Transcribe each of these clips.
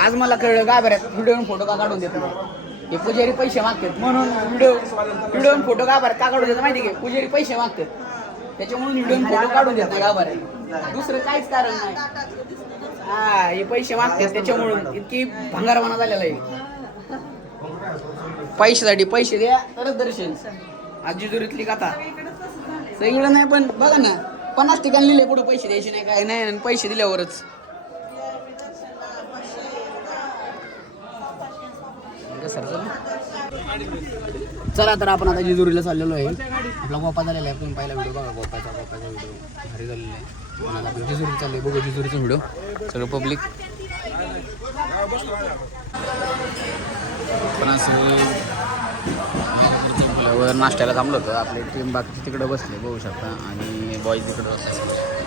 आज मला कळलं का बरं व्हिडिओ फोटो का काढून देतो? हे पुजारी पैसे मागतात. म्हणून व्हिडिओ व्हिडिओ फोटो का बरं का काढून देतात माहिती आहे का? पुजारी पैसे मागतात. त्याच्यामुळे व्हिडिओ फोटो काढून देत नाही का बरं? दुसरं काहीच कारण नाही. हा हे पैसे मागतात त्याच्यामुळं. इतकी भंगारवाना झालेला आहे. पैशासाठी पैसे द्या तरच दर्शन. आज जिजुरीतली कथा. सगळं नाही पण बघा ना पन्नास ठिकाणी लिहिले कुठे पैसे द्यायचे नाही काय नाही पैसे दिल्यावरच. चला. तर आपण आता जेजुरीला चाललेलो आहे. आपला गोपा झालेला आहे. तुम्ही पहिला व्हिडिओ बघा गोपाचा गोपाचा व्हिडिओ भारी झालेला आहे. पण आता आपण जिजुरी बघू जेजुरीचा व्हिडिओ सगळं पब्लिक पण असं नाश्त्याला थांबलो होतं. आपली टीम बाकी तिकडं बसले बघू शकता. आणि बॉईज तिकडं बसले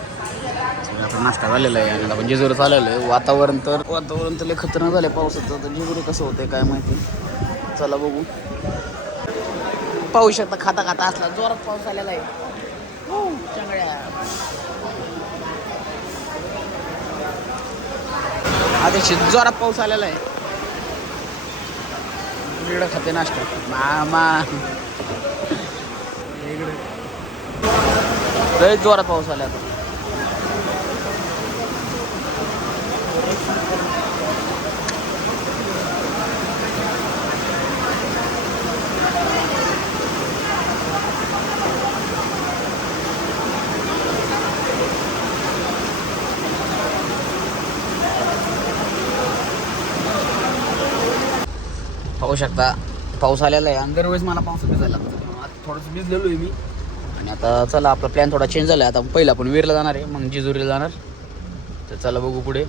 आपण नाश्ता झालेला आहे आणि आता आपण जेजुरी चाललेलं आहे. वातावरण तर वातावरण तर लय खतरनाक झालं पावसाचं. तर जेजूर कसं होतंय काय माहिती? चला बघू. पाहू शकता खाता खाता असला. जोरात पाऊस आलेला आहे. हो, चांगल्या अतिशय जोरात पाऊस आलेला आहे. इकडं खाते नाश्ता. मामा. लय जोरात पाऊस आला आता. पाहू शकता पाऊस आलेला आहे आणि दरवेळेस मला पाऊस भिजायला लागतो आता थोडंसं भिजलेलो आहे मी. आणि आता चला आपला प्लॅन थोडा चेंज झाला आहे आता पहिला आपण वीरला जाणार आहे मग जेजुरीला जाणार. तर चला बघू पुढे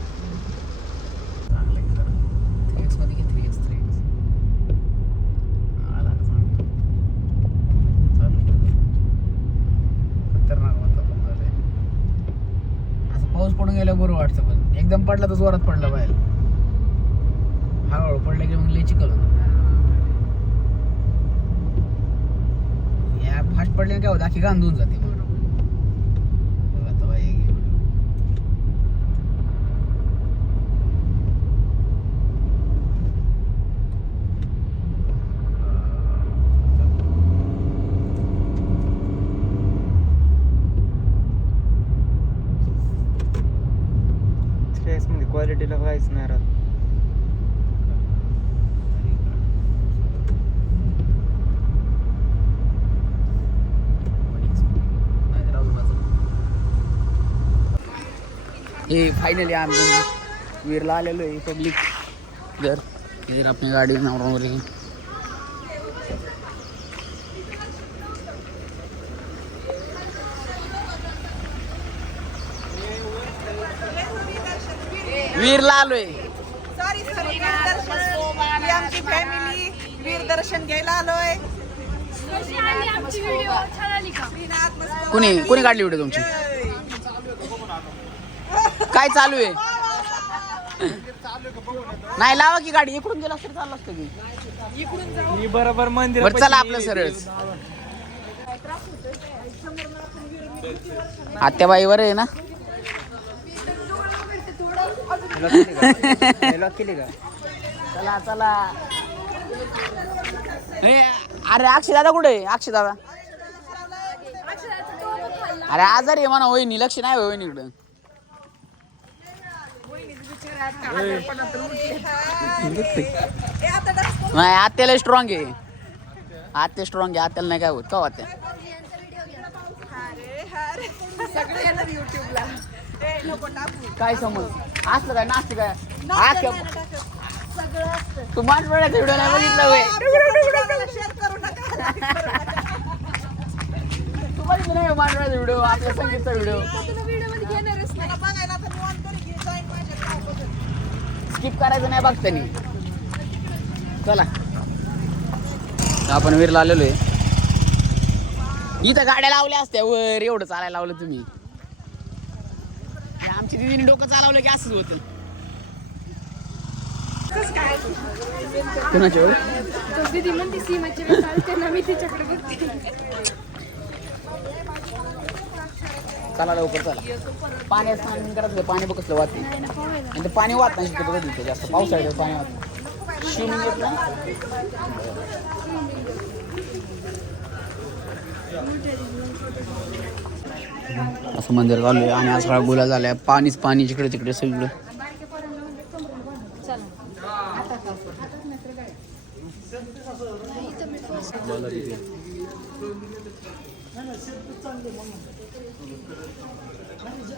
असं पाऊस पडून गेल्यावर बरं वाटतं पण एकदम पडला तर जोरात पडला बाहेर हळूहळू पडलं की मग लय चिखल होतं या फास्ट पडल्याने काय होतं अख्खी गांधून जाते. बघ आता बाई, मध्ये क्वालिटीला म्हणजे काहीच नाही राहत हे फायनली आम्ही वीरला आलेलो आहे पब्लिक जर जर आपली गाडी नावावर वीरला आलोय सॉरी सॉरी ही आमची फॅमिली वीरदर्शन घ्यायला आलोय. कुणी कुणी काढली व्हिडिओ तुमची? काय चालू आहे? नाही लावा की गाडी. इकडून गेला तरी चाललं असतं की. मी बरोबर मंदिर बरं चला आपलं सरळच. आत्याबाईवर आहे ना? चला चला. अरे अक्षय दादा कुठे आहे? अक्षय दादा अरे आजारी आहे म्हणा वहिनी. लक्ष नाही आता डस नाही आत्याला स्ट्रॉंग आहे. आत्या स्ट्रॉंग आहे आत्याला नाही काय होत. का आत्या? नको टाकू काय समज? असलं काय नाचते काय? हा. तू मानवड्याचा व्हिडिओ नाही बघितला. तू बघितलं नाही मानवड्याचा व्हिडिओ आपल्या संगीतचा व्हिडिओ तुला व्हिडिओमध्ये घेणारच मला बघायला तर मी on तरी घे, join माझ्या नाव बघून. स्किप करायचं नाही बघतानी चला. आपण वीरला आलेलो आहे. इथं गाड्या लावल्या असत्या वर एवढं चालायला लावलं तुम्ही. आमची दिदीने डोकं चालवलं की असंच होतं. कुणाच्या तो दीदी म्हणते सीमाची वेळ चालते ना मी तिच्याकडे बघते चला लवकर चला. पाणी स्नान करायचं पाणी बघ कसलं वाटते आणि ते पाणी वाहत नाही शक्यतो कधी जास्त पावसाळ्यात पाणी वाहत शिवून येत ना असं मंदिर चालू आणि आज सगळा गुला झालाय. पाणीच पाणी जिकडे तिकडे सगळं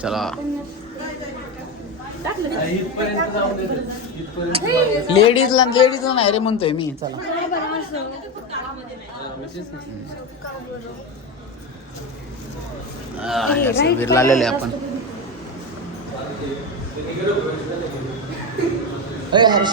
चला. लेडीजला लेडीजला नाही रे म्हणतोय मी चला. बिर्ला आलेले आपण. हर्ष.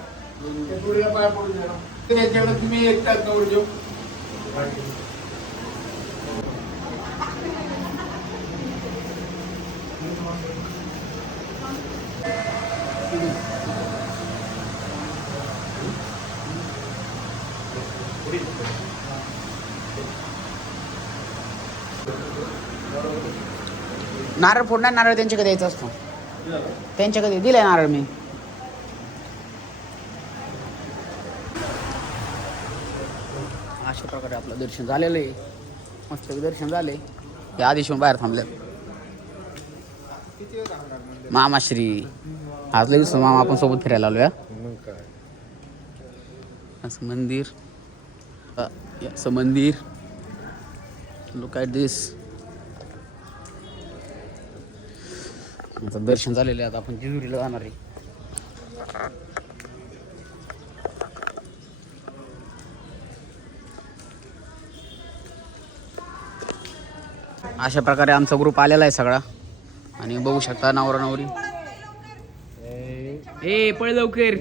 तुम्ही एकटाच नवर घेऊ. नारळ फोडणार नारळ त्यांच्याकडे द्यायचा असतो. त्यांच्याकडे दिलाय नारळ मी. अशा प्रकारे आपलं दर्शन झालेलं आहे. मस्त दर्शन झाले. हे आधीशिवून बाहेर थांबले मामाश्री. आज लगेच मामा आपण सोबत फिरायला आलो या असं मंदिर. असं मंदिर. लुक ॲट दिस आता दर्शन झालेलं आहे. आता आपण जेजुरीला जाणार आहे. अशा प्रकारे आमचा ग्रुप आलेला आहे सगळा. आणि बघू शकता नवरा नवरी. ए पळ लवकर.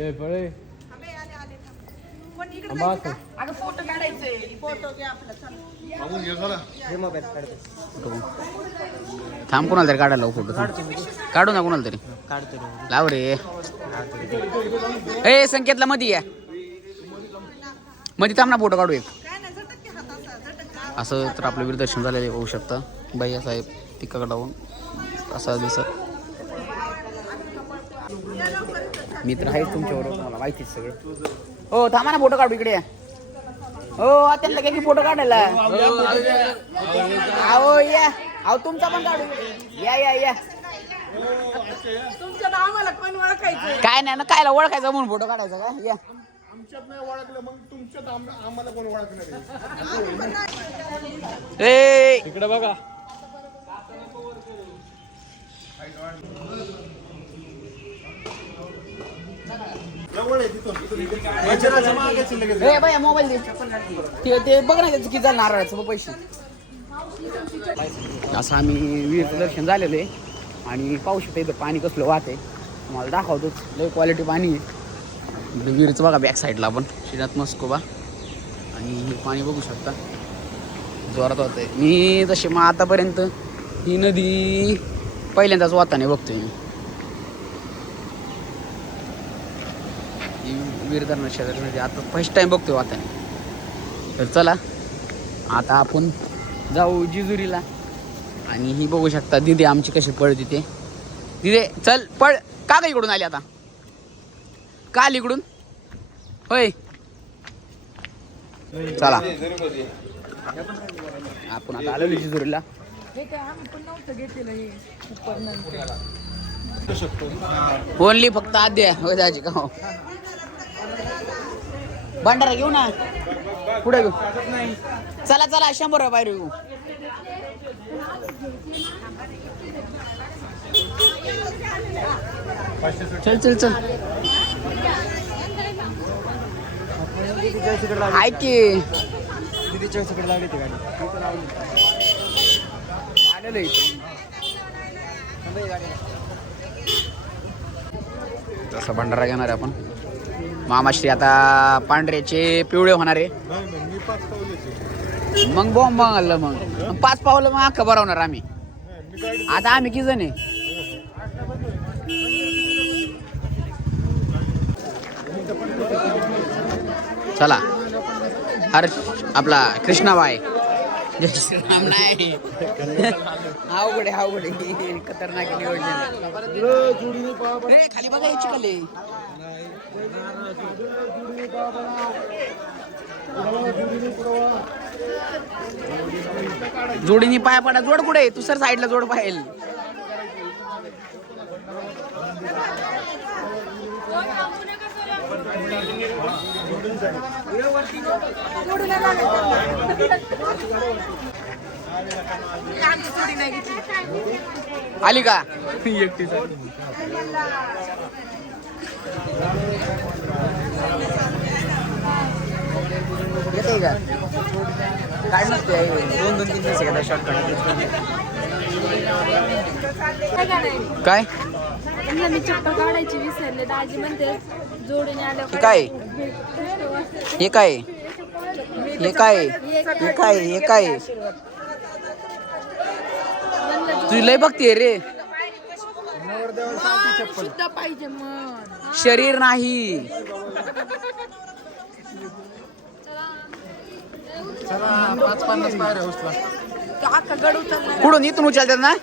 थांब कोणाला तरी काढायला लावू फोटो थांब. काढू ना कोणाला तरी. काढतो लाव रे. ए संकेतला मध्ये या. मध्ये थांब ना फोटो काढू एक. असा तर आपलं वीर दर्शन झालेलं आहे, होऊ शकतं. भैया साहेब तिकडं लावून असं दिसत. मित्र आहेत तुमच्याबरोबर मला माहितीच सगळं. हो थांबा ना फोटो काढू इकडे या. हो त्यांना काय की फोटो काढायला. अहो या. अहो तुमचा पण काढू. या या या. तुमचं नाव आम्हाला कोण ओळखायचं? काय नाही ना कायला ओळखायचं म्हणून फोटो काढायचा काय या. आमच्यात नाही ओळखलं मग तुमच्यात आम- आम्हाला कोण ओळखणार आहे? ए! इकडे बघा. मोबाईल दे. ते बघ ना त्याचं किती नारळाचं बघ पैसे. असं आम्ही विहिरीचं दर्शन झालेलं आहे. आणि पाहू शकता इथं पाणी कसलं वाहत आहे. तुम्हाला दाखवतोच. लय क्वालिटी पाणी आहे. विहिरीचं बघा बॅक साईडला आपण. श्रीनाथ मस्कोबा. आणि हे पाणी बघू शकता. जोरात होत आहे मी तसे मग आतापर्यंत ही नदी पहिल्यांदाच वाताने बघतोय मी. वीर धरण शेजारी आता फर्स्ट टाइम बघतोय वाताने. तर चला आता आपण जाऊ जिजुरीला. आणि ही बघू शकता दिदे आमची कशी पळत ते. दिदे चल पळ. का ग इकडून आली आता. का आली इकडून? होय. चला. आपण आता आलो जिजुरीला. ओनली फक्त आद्य दाजी का हो. भंडारा घेऊ ना पुढे घेऊ चला चला शंभर रुपये बाहेर घेऊ चल चल चल. ऐक की. लावली ती गाडी. तसा भंडारा घेणार आहे आपण. मामाश्री आता पांढऱ्याचे पिवळे होणार आहे. नाही नाही मी पाच पावलेचे. मग बॉम्ब आलं मग. पाच पावलं मग अख्खा भरवणार आम्ही. आता आम्ही किती जण आहे? चला. हर आपला कृष्णाबाई. जय श्रीराम नाही. अवघड आहे अवघड आहे खतरनाक नियोजन. रे खाली बघा याची कले. जोडीने पाय पडा. जोड कुठे? तू सर साईडला जोड पाहिजे आमची जोडी नाही घेतली आली का? येते का? काय नसते दोन दोन तीन दिवस का शॉर्टकट काय? त्यांना मी चप्पल काढायची विसरले. दाजी म्हणते हे काय? हे काय? हे काय? हे काय? हे काय? तुझी लय बघते रे. पाहिजे शरीर नाही. कुठून? इथून उचलतात ना?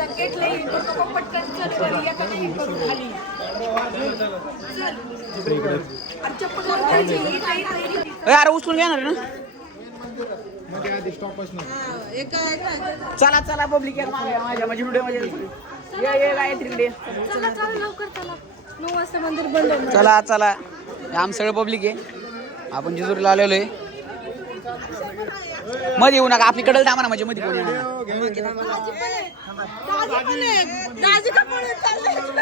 संकेत लई करतो पटकन चल घरी एका नाही करू खाली. आणि चप्पल वर पाहिजे इथं, इथं, इथं. ए, अरे उचलून घेणार ना? मध्ये आधी स्टॉपच नाही एका एका चला चला पब्लिक माझ्या माझ्या व्हिडिओमध्ये. ये ये चला चला लवकर चला. नऊ वाजता मंदिर बंद होणार. चला चला. हे आम सगळं पब्लिक आहे. आपण जेजुरीला आलेलो आहे. मध्ये येऊ नका आपली कडल थांबा ना म्हणजे मध्ये.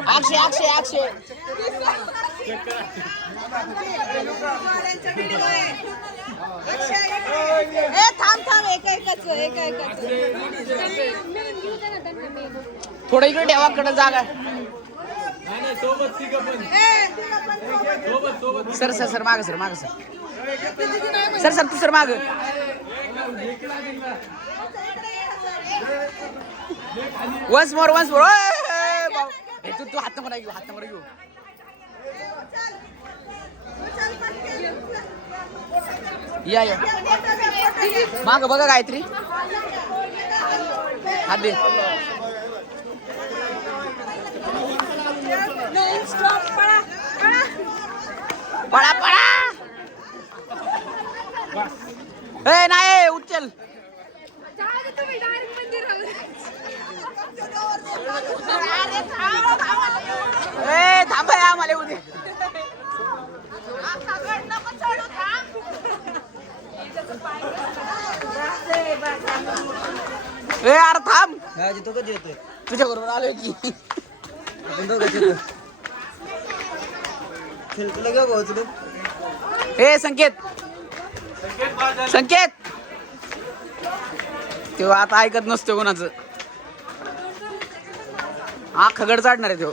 अक्षय अक्षय अक्षय. ए थांब एका एकाच एका एकाच. थोडं इकडे ठेवा कडल जागा. सर सर सर माग सर माग सर. सर सर तू सर माग वन्स मोर वन्स मोर हे तू तू हात मध्ये घेऊ हात मध्ये घेऊ या या माग बघा गायत्री हात दे स्टॉप पळा पळा पळा पळा ए नाही उचल. ए थांबा या मला थांब ए अरे थांब. तो कधी येतोय? तुझ्या बरोबर आलोय की. आपण येतो भाऊ तुला ए संकेत. संकेत. तो आता ऐकत नसतो कोणाचं. हा खगड चाडणार आहे तो.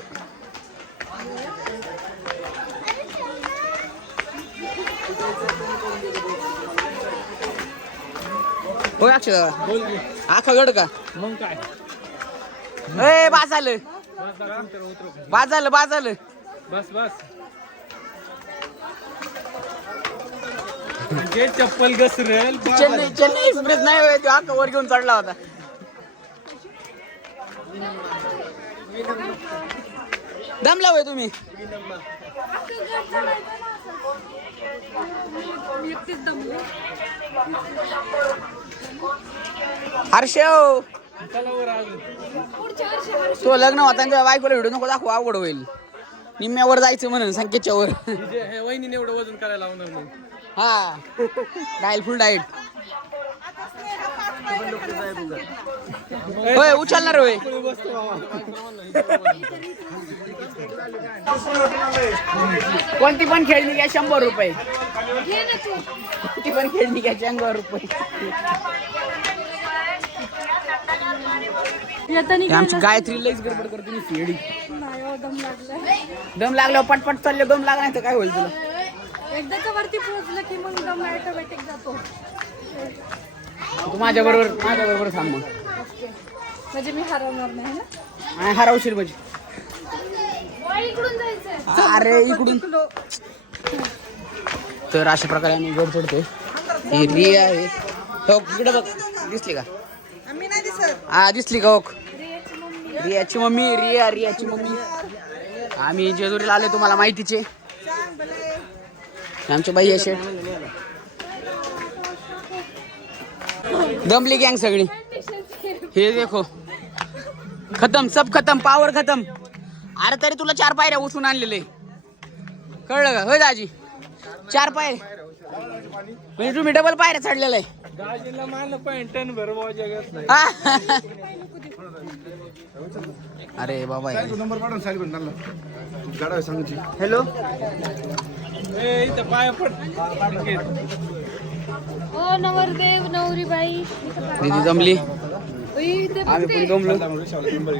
हो अक्षय हा खगड का? मग काय ए बाज झालं. बाज झालं बाज झालं. बस बस. जे चप्पल घसरेल चेन्नई चेन्नई एक्सप्रेस नाही होय तो अख्खा वर घेऊन चढला होता. दमला होय तुम्ही? हर्षव. वर्षी वर्षी तो लग्न होता आणि तुझ्या बायकोला व्हिडिओ नको दाखव अवघड होईल. निम्म्यावर जायचं म्हणून संकेतच्या वर वहिनीने एवढं वजन करायला लावणार नाही. हा. डायल फुल डाईट होय उचलणार होय. कोणती पण खेळणी घ्या शंभर रुपये. कोणती पण खेळणी घ्या शंभर रुपये. येताना आमची गायत्री लईच गडबड करते मी दम लागल्यावर पटपट चालले दम लागला नाही तर काय होईल तुला? एकदाच्या वरती पोहोचलं की मग दम ऑटोमॅटिक जातो. तू माझ्या बरोबर माझ्या बरोबर थांब मग. म्हणजे मी हरवणार नाही ना? हरवशील म्हणजे. अरे इकडून. तर अशा प्रकारे आम्ही गड चढतोय ही रिया आहे. हो इकडे बघ. दिसली का? आम्ही नाही दिसत. हा दिसली का ओक? रियाची मम्मी रिया रियाची मम्मी. आम्ही जेजुरीला आले तुम्हाला माहितीचे. आमचे बाई शेठ दमली गँग सगळी. हे देखो. खतम सब खतम पावर खतम. अरे तरी तुला चार पायऱ्या उचलून आणलेले. कळलं का? होय दाजी? चार पाय. म्हणजे तुम्ही डबल पायऱ्या चढलेला. आहे दाजीला मारलं पण टन भर जगत नाही हा? अरे बाबा. नंबर काढून साली पण चालला गाडा सांगायची हॅलो ए इथं पाय पड. ओ नवरदेव नवरीबाई. दीदी जमली? आम्ही. पण जमलो.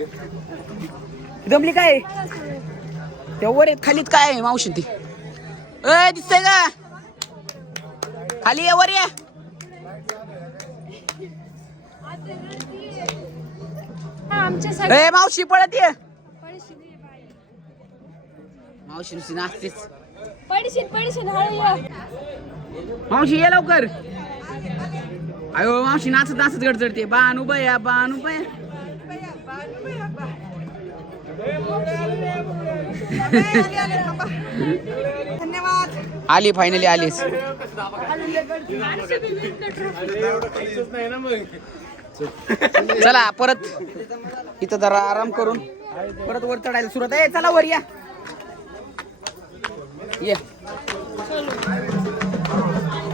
जमली काय? त्या वर आहेत, खालीत काय आहे मावशी ती? ए दिसतंय का? खाली ये वर या. आमच्या मावशी पळत ये. मावशी नुसती नाचतेच. पडशील पडशील हळू ये. मावशी ये लवकर. अयो मावशी नाचत नाचत गड चढते बानू बया बानू बया आले, आले, थांबा. धन्यवाद आली फायनली आलीच चला. परत. इथं जरा आराम करून. परत वर चढायला सुरुवात आहे. चला वर या. ये.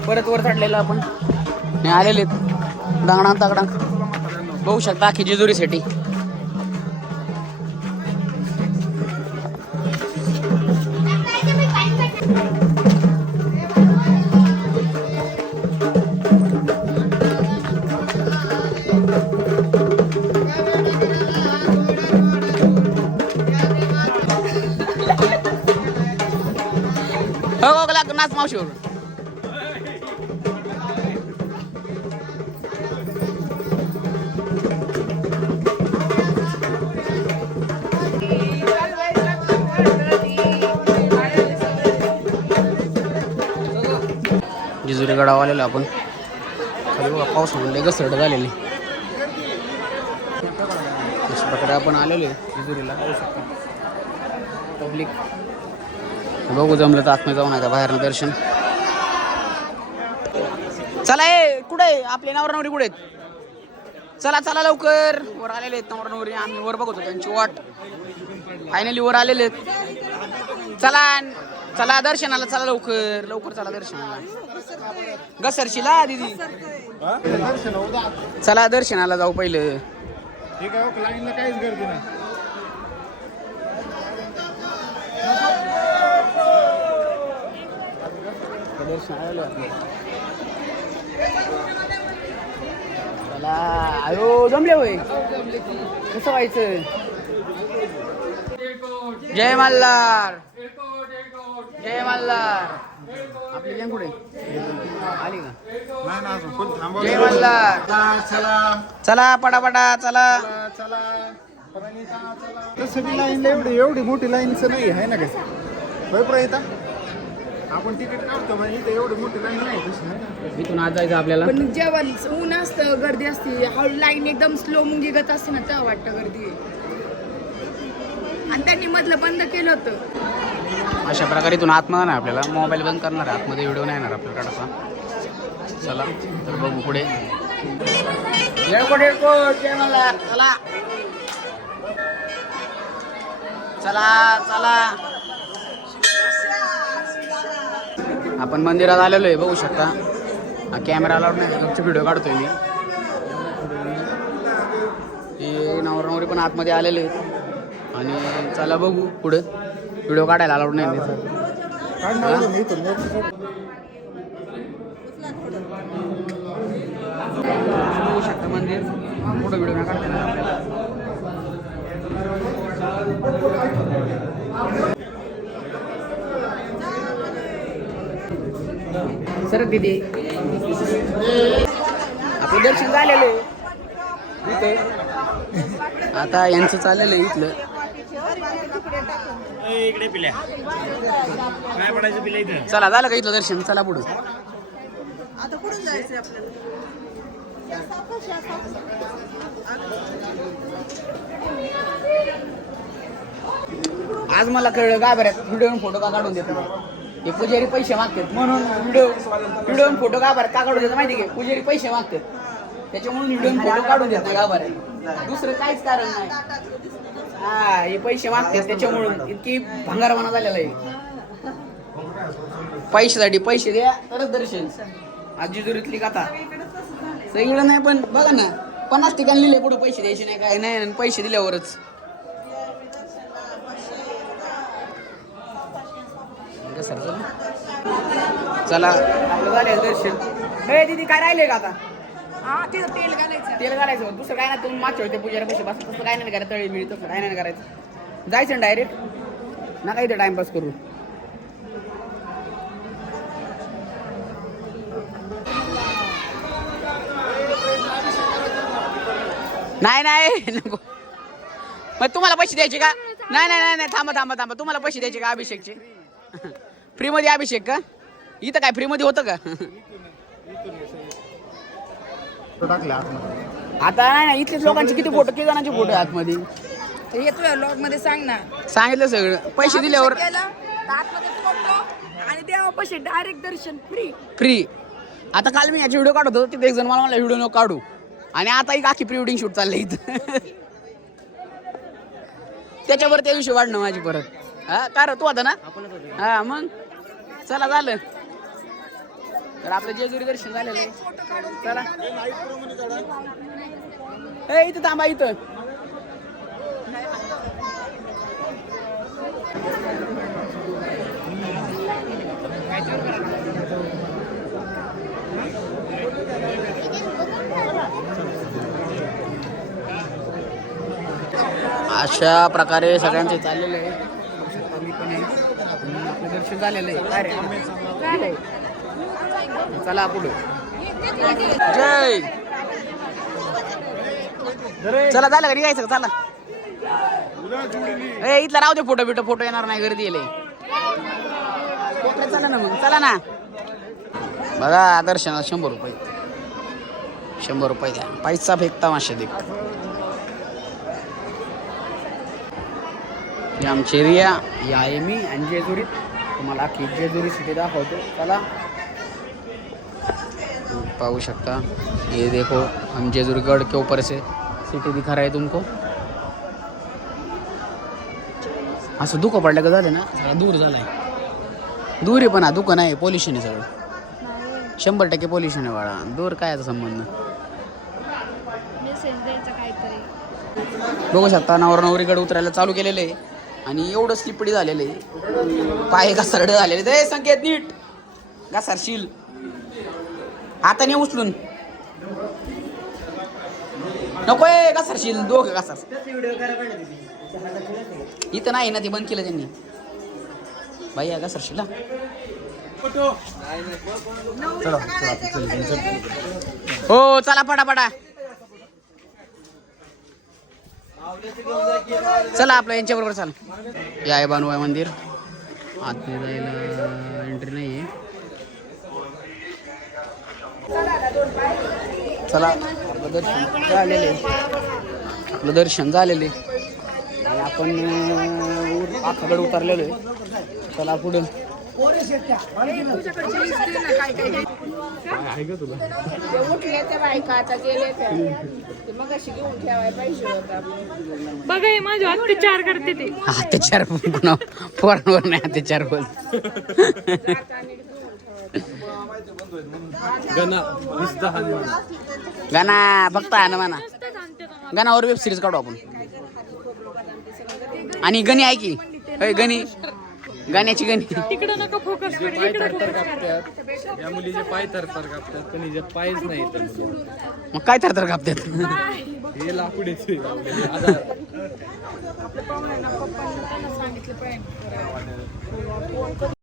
परत वर चढलेलं आपण. नाही आलेले दांगडा तागडा. बघू शकता की जेजुरीसाठी. जेजुरी गडावर आलेलो आपण. खाली बघा पाऊस म्हणले घसरट झालेली अशा प्रकारे आपण आलेलो आहे जेजुरीला जाऊ शकता पब्लिक बघू जमलं तर आतमध्ये जाऊन आता बाहेरनं दर्शन. चला ए कुठे आपले नवरा नवरी कुठे आहेत? चला चला लवकर. वर आलेले आहेत नवरा नवरी. आम्ही वर बघतो त्यांची वाट. फायनली वर आलेले आहेत. चला चला दर्शनाला चला लवकर लवकर चला दर्शनाला. घसरशीला दीदी? चला दर्शनाला जाऊ पहिलं. काय लाईनला काहीच गर्दी नाही. चला अयो जमले होय. कसं व्हायचं? जय मल्हार. जय मल्हार. आपली गँग कुठे? आली का? जय मल्हार. चला चला. पटापटा चला. चला प्रणिता चला. तसं बी लाईन एवढी एवढी मोठी लाईनचं नाही आहे ना काय होय प्रयता आपण तिकीट काढतो म्हणजे इथे एवढी मोठी लाईन नाही तशी इथून आज जायचं आपल्याला? पण जेव्हा ऊन असतं गर्दी असते. हळू लाईन एकदम स्लो मुंगी गत असते ना तेव्हा वाटतं गर्दी. आहे. आणि त्यांनी मधलं बंद केलं होतं. अशा प्रकारे इथून आतमध्ये नाही आपल्याला. मोबाईल बंद करणार आहे. आतमध्ये व्हिडिओ नाही येणार आपल्याला काढायचा चला तर बघू पुढे. चला. चला चला. आपण मंदिरात आलेलो आहे बघू शकता. हा कॅमेरा अलाउड नाही तुमचे व्हिडिओ काढतोय मी. हे नवर नवरी पण आतमध्ये आलेले आहेत. आणि चला बघू पुढे. व्हिडिओ काढायला अलाउड नाही शकता मंदिर व्हिडिओ नाही काढता सर दिदी. आपलं दर्शन झालेलं आहे. इथे आता यांचं चाललेलं आहे इथलं. चला झालं का इथलं दर्शन? चला पुढं. आता कुठून जायचंय आपल्याला? आज मला कळलं काय बरं व्हिडिओ फोटो का काढून देत? नाही हे पुजारी पैसे मागतात. म्हणून व्हिडिओ व्हिडिओ फोटो का बरं का काढून देतात माहिती आहे का? पुजारी पैसे मागतात. त्याच्यामुळे व्हिडिओ फोटो काढून देत नाही का बरं? दुसरं काहीच कारण नाही. हा हे पैसे मागतात त्याच्यामुळं इतकी भंगारवाना झालेला आहे. पैशासाठी पैसे द्या तरच दर्शन. आजीजुरीतली कथा. सगळं नाही पण बघा ना पन्नास ठिकाणी लिहिले पुढे पैसे द्यायचे नाही काय नाही आणि पैसे दिल्यावरच. चला? झाले दर्शन. हे दीदी काय राहिले का आता? हा तिथं तेल घालायचं. तेल घालायचं. दुसरं काय नाही तुम्ही मागच्या होते पूजेला पैसे बस. तसं काय नाही करायचं तळी मिळी तसं काय नाही करायचं. जायचं डायरेक्ट नका इथं टाइमपास करू. नाही नाही. नको. मग तुम्हाला पैसे द्यायचे का? नाही नाही नाही नाही. थांबा थांबा थांबा. तुम्हाला पैसे द्यायचे का अभिषेकचे? फ्रीमध्ये अभिषेक का? इथं काय फ्रीमध्ये होतं का? टाकले आतमध्ये. आता नाही ना इथलेच लोकांचे किती फोटो किती जणांचे फोटो आहे आतमध्ये? ते येतोय लॉगमध्ये सांग ना. सांगितलं सगळं. पैसे दिल्यावर केलं तर आतमध्ये फोटो आणि देवापाशी डायरेक्ट दर्शन फ्री फ्री आता काल मी याची व्हिडिओ काढत होतो तिथे एक जण मला म्हणला व्हिडिओ नको काढू. आणि आता एक आखी प्री वेडिंग शूट चाललंय इथं. त्याच्यावर त्या दिवशी वाढणं माझी परत. हा का रे, तू आता ना? हा मग? चला झालं. तर आपलं जेजुरी दर्शन झालेलं आहे. चला. ए इथं थांबा इथं. अशा प्रकारे सगळ्यांचे चाललेलं आहे. पण आहे. आपलं दर्शन झालेलं आहे. चला पुढे. जय. चला झालं घरी यायचं चला. ए इथला राहू दे फोटो बिटो फोटो येणार नाही गर्दी येले चला ना मग. चला ना. बघा दर्शनाला शंभर रुपये. शंभर रुपये द्या. पैसा फेकता माशे देख. आमची एरिया या आहे मी आणि जेजुरीत तुम्हाला अख्खी जेजुरी सिटी दाखवतो. चला. पाहू शकता. ये देखो हम जेजुरीगढ़ के ऊपर से सिटी दिखा रहा तुमको. असं दुःख पडलं का झालं ना? सगळा दूर झालाय. दूर आहे पण हा दुःख नाही पोल्युशन आहे सगळं. शंभर टक्के पोल्युशन आहे बाळा. दूर काय याचा संबंध? बघू शकता नवर नवरीकडे उतरायला चालू केलेलं आहे. आणि एवढं स्लिपडी झालेलं आहे. पाय घसरड झालेले ते संकेत नीट. घसरशील. हाताने उचलून. नकोय घसरशील दोघं घसर. इथं नाही ना ते बंद केलं त्यांनी. भैया घसरशील हो चला पडा पडा. चला आपलं यांच्या बरोबर चला. या आहे बानुबाई मंदिर. आत जायला एंट्री नाही आहे चला आपलं दर्शन झालेले. आपलं दर्शन झालेले. आणि आपण आखाकडे उतरलेलो आहे. चला पुढे. उठले त्या बायका आता गेले त्या ते मग अशी घेऊन ठेवायला पाहिजे होतं. बघा हे माझे अत्याचार करते ते. अत्याचार पुन्हा पोरांवर नाही अत्याचार बोल गाणा बघता ना म्हणा. गाण्यावर वेब सिरीज काढू आपण. आणि गणी आहे की? होय गणी. गाण्याची गणी. तिकडं नका फोकस करू इकडं focus करा. या मुलीचे पाय तर तर कापतात पण हिच्यात पायच नाही. मग काय तर तर कापतात हे सांगितलं